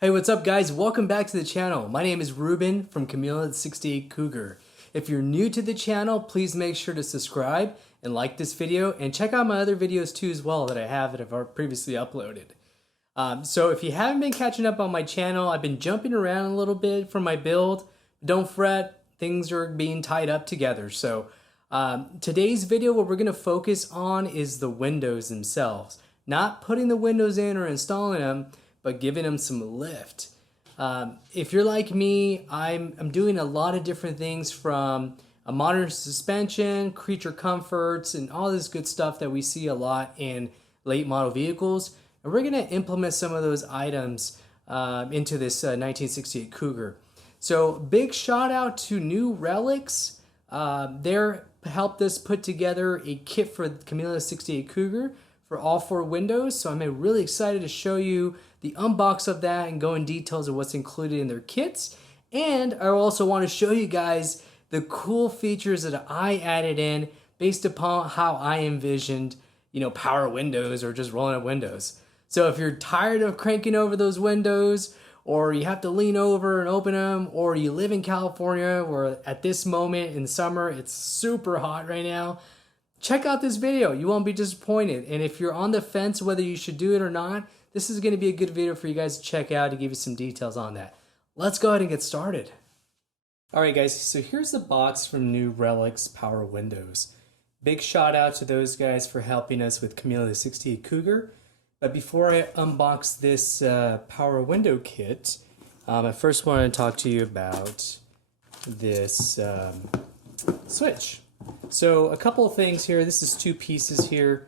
Hey, what's up guys? Welcome back to the channel. My name is Ruben from Chameleon68 Cougar. If you're new to the channel, please make sure to subscribe and like this video and check out my other videos too as well that I have that I've previously uploaded. So if you haven't been catching up on my channel, I've been jumping around a little bit for my build. Don't fret, things are being tied up together. So today's video, what we're going to focus on is the windows themselves. Not putting the windows in or installing them, but giving them some lift. If you're like me, I'm doing a lot of different things from a modern suspension, creature comforts, and all this good stuff that we see a lot in late model vehicles. And we're gonna implement some of those items into this 1968 Cougar. So big shout out to Nu-Relics. They helped us put together a kit for the Chameleon68 Cougar for all four windows. So I'm really excited to show you the unbox of that and go in details of what's included in their kits. And I also want to show you guys the cool features that I added in based upon how I envisioned, power windows or just rolling up windows. So if you're tired of cranking over those windows, or you have to lean over and open them, or you live in California where at this moment in summer it's super hot right now, check out this video. You won't be disappointed. And if you're on the fence whether you should do it or not, this is going to be a good video for you guys to check out to give you some details on that. Let's go ahead and get started. Alright guys, so here's the box from Nu-Relics Power Windows. Big shout out to those guys for helping us with Chameleon68 Cougar. But before I unbox this power window kit, I first want to talk to you about this switch. So a couple of things here. This is two pieces here.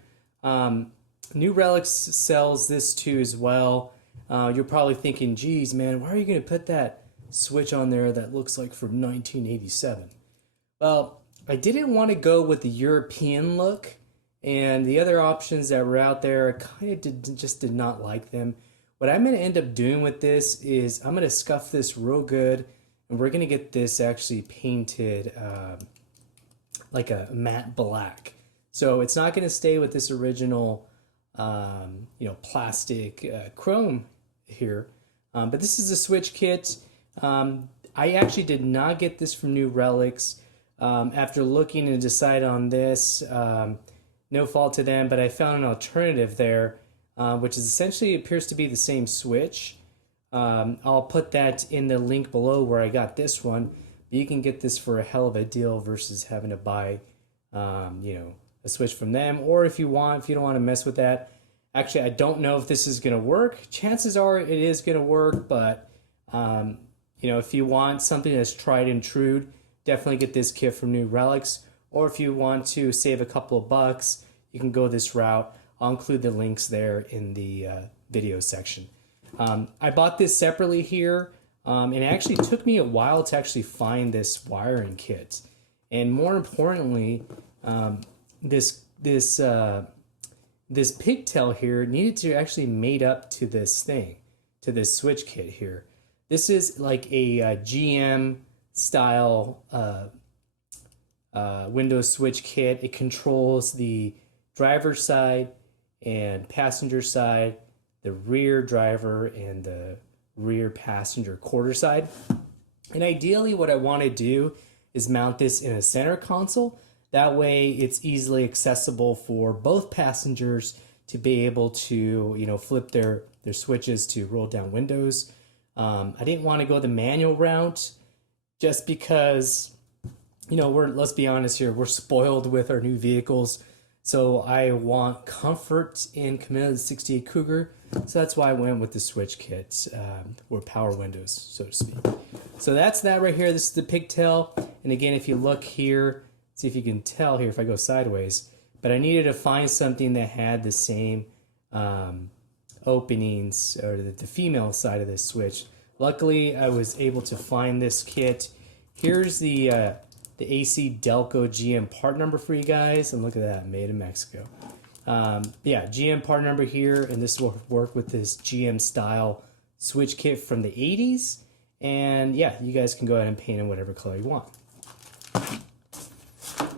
Nu-Relics sells this too as well. You're probably thinking, geez, man, why are you going to put that switch on there that looks like from 1987? Well, I didn't want to go with the European look, and the other options that were out there, I kind of just did not like them. What I'm going to end up doing with this is I'm going to scuff this real good, and we're going to get this actually painted like a matte black. So it's not going to stay with this original plastic chrome here. But this is a switch kit. I actually did not get this from Nu-Relics. After looking and decide on this, no fault to them, but I found an alternative there, which is essentially appears to be the same switch. I'll put that in the link below where I got this one. But you can get this for a hell of a deal versus having to buy, a switch from them. Or if you don't want to mess with that. Actually, I don't know if this is going to work. Chances are it is going to work, but if you want something that's tried and true, definitely get this kit from Nu-Relics. Or if you want to save a couple of bucks, you can go this route. I'll include the links there in the video section. I bought this separately here, and it actually took me a while to actually find this wiring kit. And more importantly, this pigtail here needed to actually mate up to this thing, to this switch kit here. This is like a GM style Windows switch kit. It controls the driver's side and passenger side, the rear driver and the rear passenger quarter side. And ideally what I want to do is mount this in a center console. That way it's easily accessible for both passengers to be able to, flip their switches to roll down windows. I didn't want to go the manual route just because, let's be honest here, we're spoiled with our new vehicles. So I want comfort in Chameleon68 Cougar. So that's why I went with the switch kits, or power windows, so to speak. So that's that right here. This is the pigtail. And again, if you look here, see if you can tell here if I go sideways. But I needed to find something that had the same openings, or the female side of this switch. Luckily, I was able to find this kit. Here's the AC Delco GM part number for you guys. And look at that, made in Mexico. Yeah, GM part number here. And this will work with this GM style switch kit from the 80s. And yeah, you guys can go ahead and paint in whatever color you want.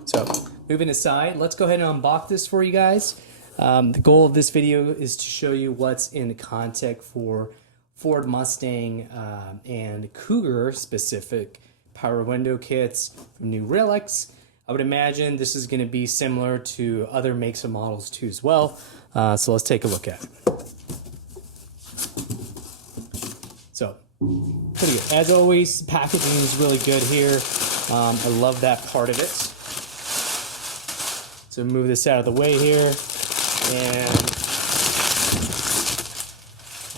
So moving aside, let's go ahead and unbox this for you guys. The goal of this video is to show you what's in the context for Ford Mustang and Cougar specific power window kits from Nu-Relics. I would imagine this is going to be similar to other makes and models too as well. So let's take a look at it. So, pretty good. As always, the packaging is really good here. I love that part of it. So move this out of the way here. And,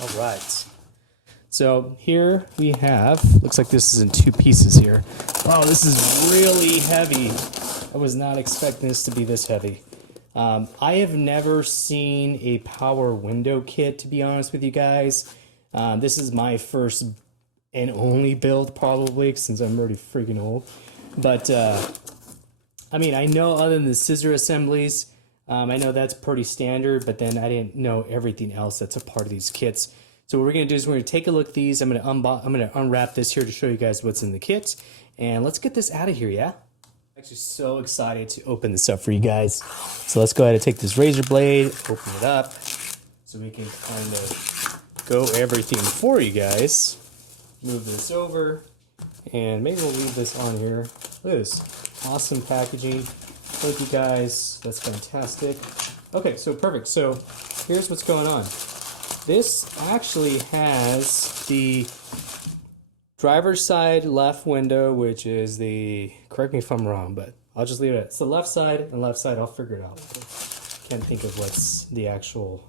all right. So here we have, looks like this is in 2 pieces here. Wow, this is really heavy. I was not expecting this to be this heavy. I have never seen a power window kit, to be honest with you guys. This is my first and only build, probably, since I'm already freaking old. But, I mean, I know other than the scissor assemblies, I know that's pretty standard, but then I didn't know everything else that's a part of these kits. So what we're going to do is we're going to take a look at these. I'm going to unwrap this here to show you guys what's in the kit. And let's get this out of here, yeah? I'm actually so excited to open this up for you guys. So let's go ahead and take this razor blade, open it up, so we can kind of go everything for you guys. Move this over, and maybe we'll leave this on here. Look at this. Awesome packaging. Thank you guys. That's fantastic. Okay, so perfect. So here's what's going on. This actually has the driver's side left window, which is the, correct me if I'm wrong, but I'll just leave it. It's the left side, and left side, I'll figure it out. Can't think of what's the actual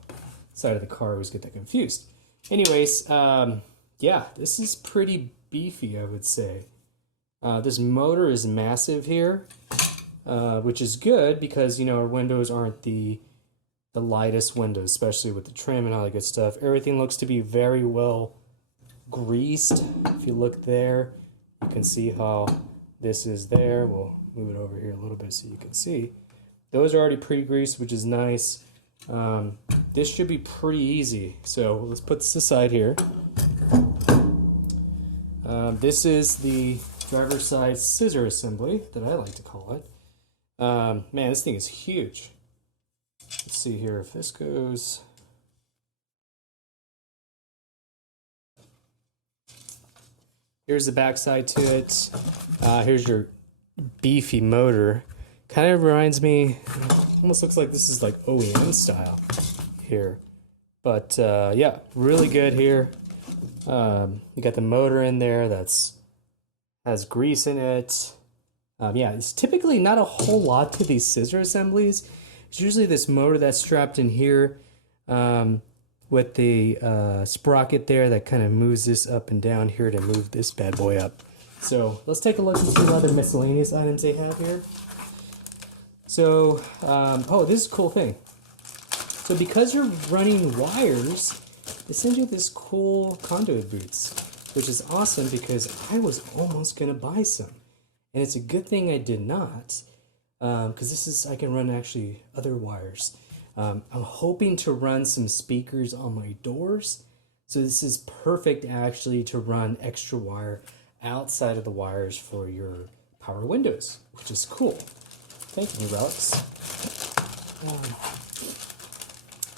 side of the car. I always get that confused. Anyways, yeah, this is pretty beefy, I would say. This motor is massive here, which is good because, you know, our windows aren't the lightest windows, especially with the trim and all that good stuff. Everything looks to be very well greased. If you look there, you can see how this is there. We'll move it over here a little bit so you can see. Those are already pre-greased, which is nice. This should be pretty easy. So let's put this aside here. This is the driver's side scissor assembly that I like to call it. Man, this thing is huge. Let's see here if this goes. Here's the back side to it. Here's your beefy motor. Kind of reminds me, almost looks like this is like OEM style here. But yeah, really good here. You got the motor in there has grease in it. Yeah, it's typically not a whole lot to these scissor assemblies. It's usually this motor that's strapped in here with the sprocket there that kind of moves this up and down here to move this bad boy up. So let's take a look and see what other miscellaneous items they have here. So, oh, this is a cool thing. So because you're running wires, they send you this cool conduit boots, which is awesome because I was almost going to buy some. And it's a good thing I did not, because this is, I can run actually other wires. I'm hoping to run some speakers on my doors. So this is perfect actually to run extra wire outside of the wires for your power windows, which is cool. Thank you, Nu-Relics.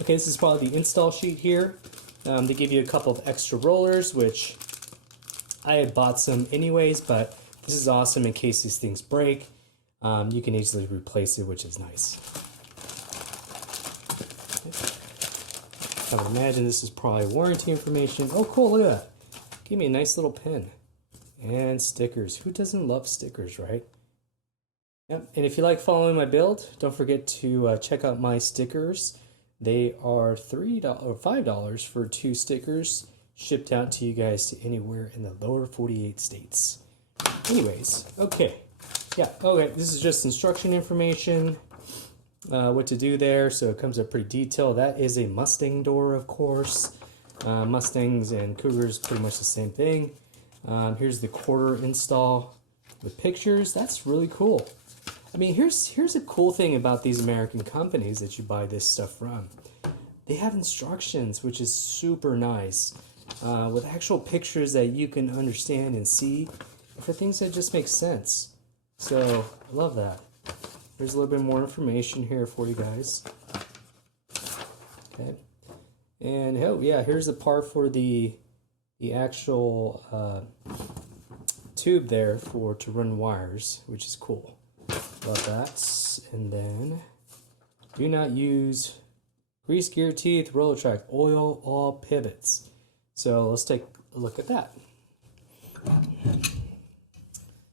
Okay, this is probably the install sheet here. They give you a couple of extra rollers, which I had bought some anyways, but this is awesome in case these things break. You can easily replace it, which is nice. I would imagine this is probably warranty information. Oh, cool, look at that. Give me a nice little pen. And stickers. Who doesn't love stickers, right? Yep. And if you like following my build, don't forget to check out my stickers. They are $3 or $5 for 2 stickers, shipped out to you guys to anywhere in the lower 48 states. Anyways, okay. Yeah, okay, this is just instruction information, what to do there. So it comes up pretty detailed. That is a Mustang door, of course. Mustangs and Cougars, pretty much the same thing. Here's the quarter install with pictures. That's really cool. I mean, here's a cool thing about these American companies that you buy this stuff from. They have instructions, which is super nice, with actual pictures that you can understand and see for things that just make sense. So, I love that. There's a little bit more information here for you guys. Okay. And oh yeah, here's the part for the the actual tube there to run wires, which is cool. Love that. And then do not use grease, gear teeth, roller track, oil all pivots. So let's take a look at that.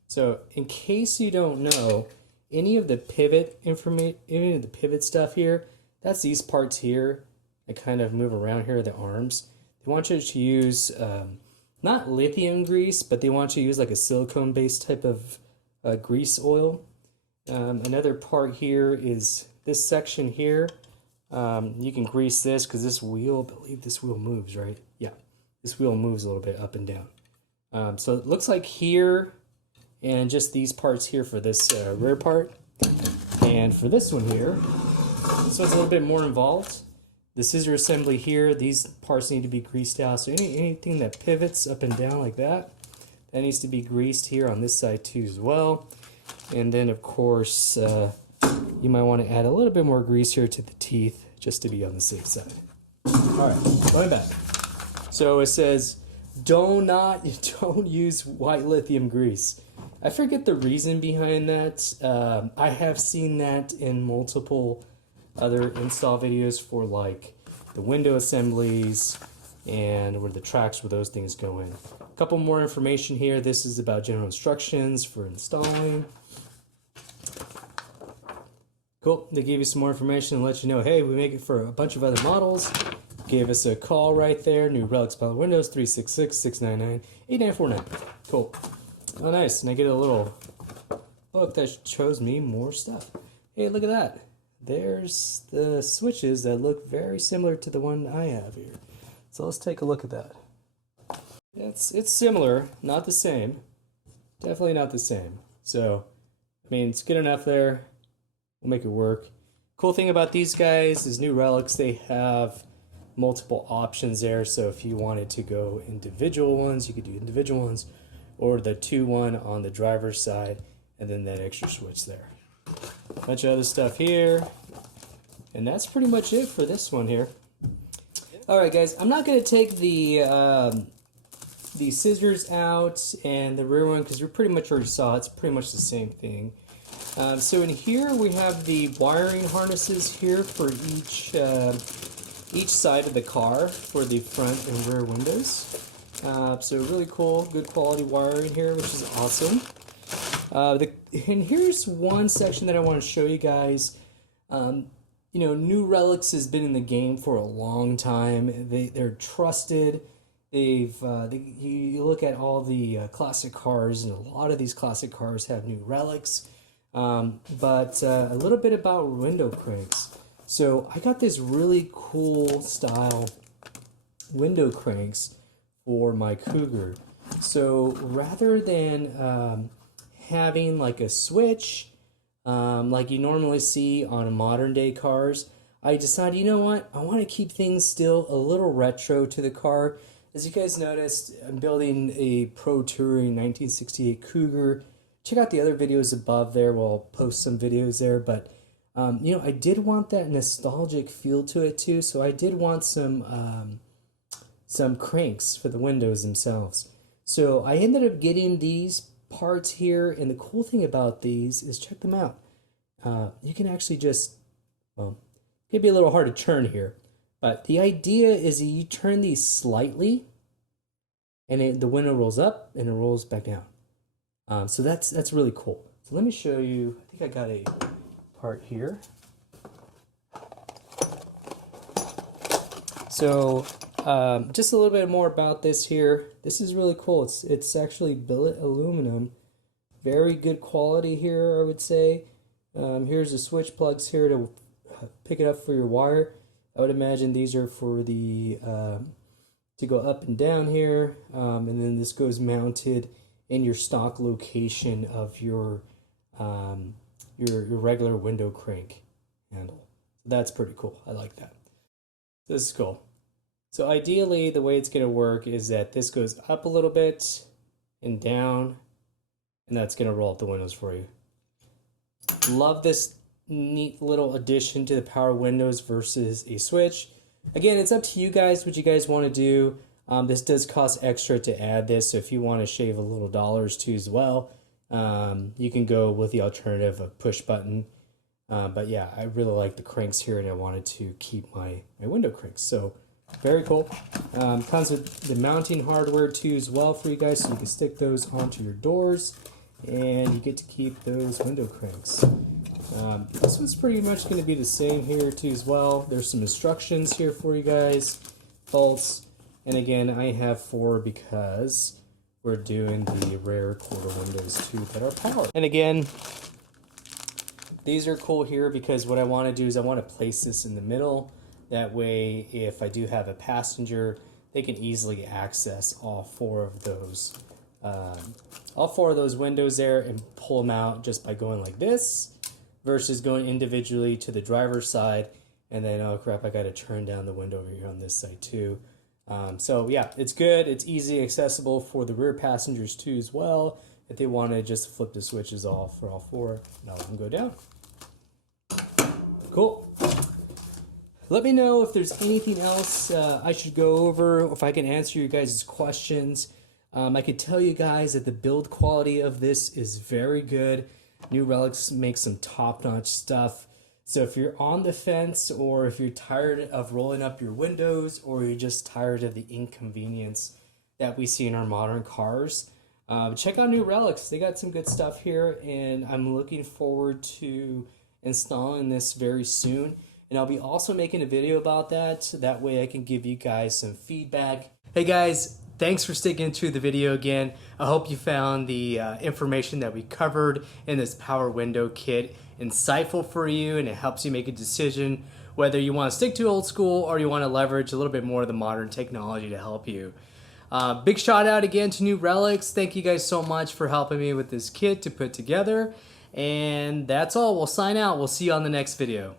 So in case you don't know, any of the pivot information, any of the pivot stuff here, that's these parts here that kind of move around here, the arms. They want you to use not lithium grease, but they want you to use like a silicone based type of grease oil. Another part here is this section here. You can grease this because this wheel, I believe this wheel moves, right? Yeah, this wheel moves a little bit up and down. So it looks like here, and just these parts here for this rear part. And for this one here, so it's a little bit more involved. The scissor assembly here, these parts need to be greased out. So anything that pivots up and down like that, that needs to be greased here on this side too as well. And then of course, you might want to add a little bit more grease here to the teeth just to be on the safe side. All right, going back. So it says, don't use white lithium grease. I forget the reason behind that. I have seen that in multiple other install videos for like the window assemblies and where the tracks where those things go in. A couple more information here. This is about general instructions for installing. Cool. They gave you some more information and let you know, hey, we make it for a bunch of other models. Gave us a call right there. Nu-Relics Power Windows 366-699-8949. Cool. Oh, nice. And I get a little book that shows me more stuff. Hey, look at that. There's the switches that look very similar to the one I have here. So let's take a look at that. It's similar, not the same. Definitely not the same. So, I mean, it's good enough there. We'll make it work. Cool thing about these guys is Nu-Relics, they have multiple options there. So if you wanted to go individual ones, you could do individual ones, or the 2-1 on the driver's side, and then that extra switch there. A bunch of other stuff here, and that's pretty much it for this one here. All right, guys, I'm not going to take the scissors out and the rear one because we pretty much already saw it's pretty much the same thing. So in here we have the wiring harnesses here for each side of the car for the front and rear windows. So really cool, good quality wiring here, which is awesome. And here's one section that I want to show you guys. You know, Nu-Relics has been in the game for a long time. They're trusted. You look at all the classic cars, and a lot of these classic cars have Nu-Relics. But a little bit about window cranks. So I got this really cool style window cranks for my Cougar. So rather than having like a switch like you normally see on modern day cars, I decided, you know what, I want to keep things still a little retro to the car. As you guys noticed, I'm building a protouring 1968 Cougar. Check out the other videos above there. We'll post some videos there, but you know, I did want that nostalgic feel to it too, so I did want some cranks for the windows themselves. So I ended up getting these parts here, and the cool thing about these is, check them out. You can actually just, well, it'd be a little hard to turn here, but the idea is that you turn these slightly, and the window rolls up and it rolls back down. So that's really cool. So let me show you. I think I got a part here. So just a little bit more about this here. This is really cool. It's actually billet aluminum. Very good quality here, I would say. Here's the switch plugs here to pick it up for your wire. I would imagine these are for the to go up and down here, and then this goes mounted in your stock location of your regular window crank handle. So that's pretty cool. I like that. This is cool. So ideally, the way it's going to work is that this goes up a little bit and down, and that's going to roll up the windows for you. Love this neat little addition to the power windows versus a switch. Again, it's up to you guys what you guys want to do. This does cost extra to add this, so if you want to shave a little dollars too as well, you can go with the alternative of push button. But yeah, I really like the cranks here, and I wanted to keep my window cranks. So very cool. Comes with the mounting hardware too as well for you guys, so you can stick those onto your doors, and you get to keep those window cranks. This one's pretty much going to be the same here too as well. There's some instructions here for you guys, bolts, and again I have 4 because we're doing the rare quarter windows too that are powered. And again, these are cool here because what I want to do is I want to place this in the middle. That way, if I do have a passenger, they can easily access all 4 of those windows there and pull them out just by going like this, versus going individually to the driver's side and then, oh crap, I got to turn down the window over here on this side too. So yeah, it's good. It's easy accessible for the rear passengers too as well. If they want to just flip the switches off for all 4, now let them go down. Cool. Let me know if there's anything else I should go over, or if I can answer you guys' questions. I could tell you guys that the build quality of this is very good. Nu-Relics makes some top-notch stuff. So if you're on the fence, or if you're tired of rolling up your windows, or you're just tired of the inconvenience that we see in our modern cars, check out Nu-Relics. They got some good stuff here, and I'm looking forward to installing this very soon. And I'll be also making a video about that. That way I can give you guys some feedback. Hey guys, thanks for sticking to the video again. I hope you found the information that we covered in this power window kit insightful for you, and it helps you make a decision whether you want to stick to old school or you want to leverage a little bit more of the modern technology to help you. Big shout out again to Nu-Relics. Thank you guys so much for helping me with this kit to put together. And that's all. We'll sign out. We'll see you on the next video.